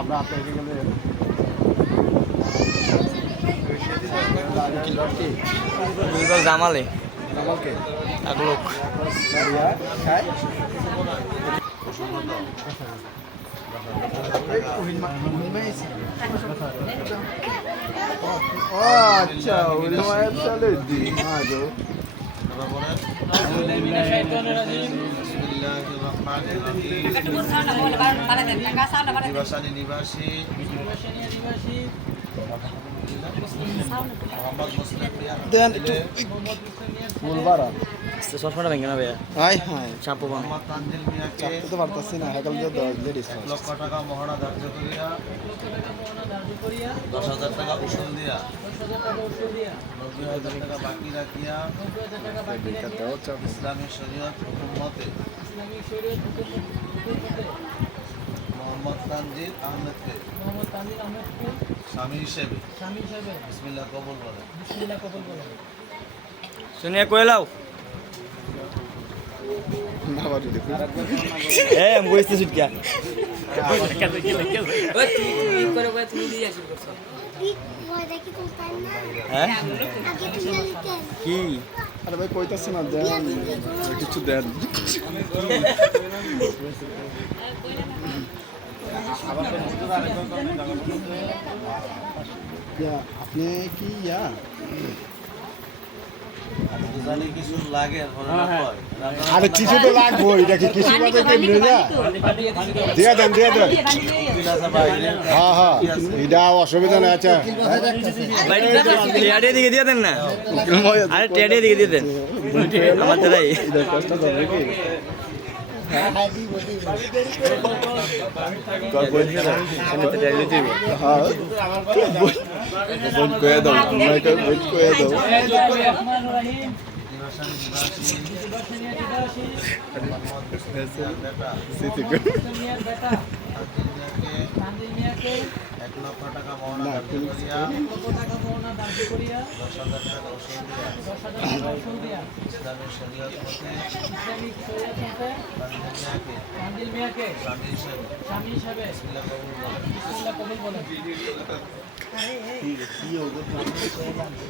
আমরা আপনাকে গেলে জামালে জামালকে এক লোক আচ্ছা ওই মায়ের চলে দি মাগো দেন একটু ফুলবারা চশমাটা ভেঙে না ভাইয়া হাই হাই চাপো বাম চাপতে তো পারতাছি না হেকাল দিয়ে 10 লেডিস 1 লক্ষ টাকা মহানা ধার্য করিয়া 10,000 টাকা উসুল দিয়া 90,000 টাকা বাকি রাখিয়া ইসলামী শরীয়ত হুকুম মতে মোহাম্মদ তানজিল আহমেদকে স্বামী হিসেবে বিসমিল্লাহ কবুল বলেন। শুনিয়া কই লাও না বাড়ি দেখো আমি বসতে ছুটকা হ্যাঁ কি আরে ভাই কইতাছ না দেন কিছু দেন আপনি কি ইয়া জানি কিছু লাগে আরে কিছু তো লাগবো এটা কি কিছু বাদে কি নিয়ে যা দিয়া দেন হ্যাঁ হ্যাঁ এটা অসুবিধা নেই আচ্ছা টেডে দিকে দিয়ে দেন না আরে টেডে দিকে দিয়ে দেন আমার তাই কষ্ট করবে কি বোন কয়ে দাও বোন কয়ে দাও এক লক্ষ টাকা মহানা ধার্য করিয়া 10,000 টাকা উসুল দিয়া ইসলামী শরীয়ত মতে তানজিল মিয়াকে স্বামী হিসেবে বিসমিল্লাহ কবুল বলেন।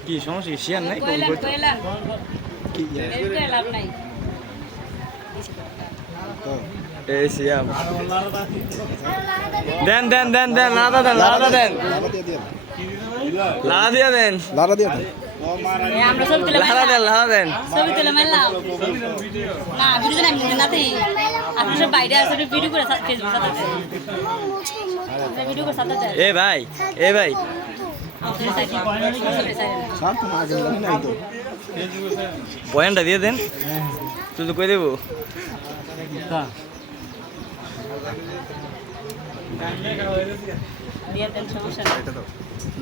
কি সমস্যা কি শিয়ার নাই কবুল করতে এই শিয়াম দেন দেন দেন দেন লাদা দেন লাদা দেন লাদা দিয়ে দেন লারা দিয়ে দেন আমরা সব তুলে লাদা দেন লাদা দেন ছবি তুলে মেলাম না ভিডিও না মিলে নাতে আপনি সব বাইরে আছে ভিডিও করে ফেসবুক সাথে ভিডিও করে সাথে এ ভাই শান্ত না আগে নাই তো বয়ানটা দিয়ে দেন তুই তো কই দেবো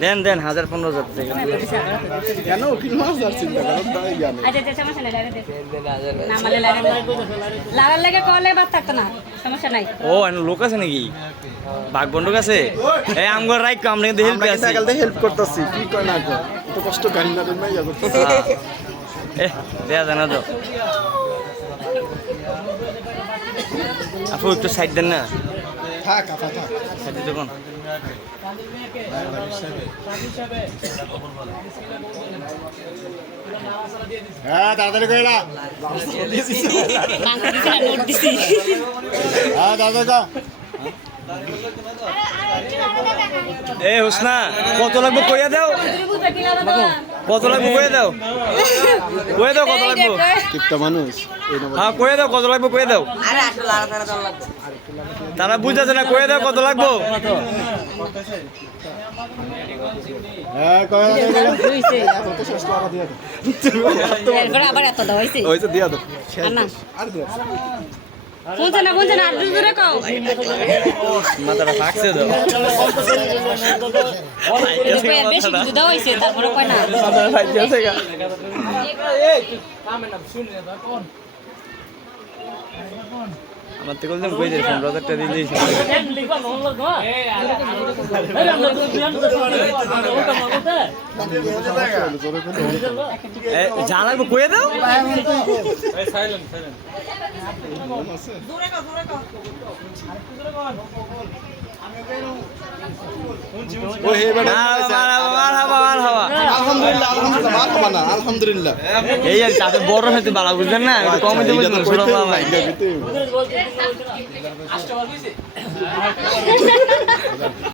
দেন দেন 1,000-15,000 টাকা কেন উকিল মাছ যাচ্ছেন তাই জানে আচ্ছা সমস্যা নাই লাগে না মানে লাগার লাগে কলে বাদ থাকতো না সমস্যা নাই ও লোক আছে নাকি বাঘ বন্ধক আছে এই আমগর রাইক আমরা কিন্তু হেল্প আছে সাইকেল দিয়ে হেল্প করতেছি কি কই না কই এত কষ্ট গাড়ি না দেন মাইয়া করতেছি এ দেয়া জানা তো আপু একটু সাইড দেন না থাক আপা থাক সাইড দিতে কোন হ্যাঁ তাড়াতাড়ি কইলা মাংস দিছি না নোট দিছি হ্যাঁ দাদা দা এ হোসনা কত লাগবে কইয়া দাও কত লাগবে কইয়া দাও কত লাগবে কিপটা মানুষ এই নম্বর হ্যাঁ কইয়া দাও কত লাগবে কইয়া দাও আরে আসলে আলাদা আলাদা লাগবে তারা বুঝাছে না কইয়া দাও কত লাগবে হ্যাঁ কইলা হইছে কত শেষ করা দিয়া এরপর আবার এত দাও হইছে ওই তো দিয়া দাও না আর দিয়া শুনছে না আর জোরে কও মাথাটা ফাকছে দাও বেশি কিছু দাও হইছে তারপরে কয় না মাথাটা ফাকছে গা আমার থেকে বললাম কই দে 15,000 টাকা দিয়ে দিয়েছি যা লাগবে কয়ে দাও দূরে কও ও হে বেটা আলহামদুলিল্লাহ আলহামদুলিল্লাহ মারহাবা না আলহামদুলিল্লাহ এই আর তাতে বড় হইতে বালা বুঝলেন না একটু কম হইতে বুঝলেন ছোট ভাই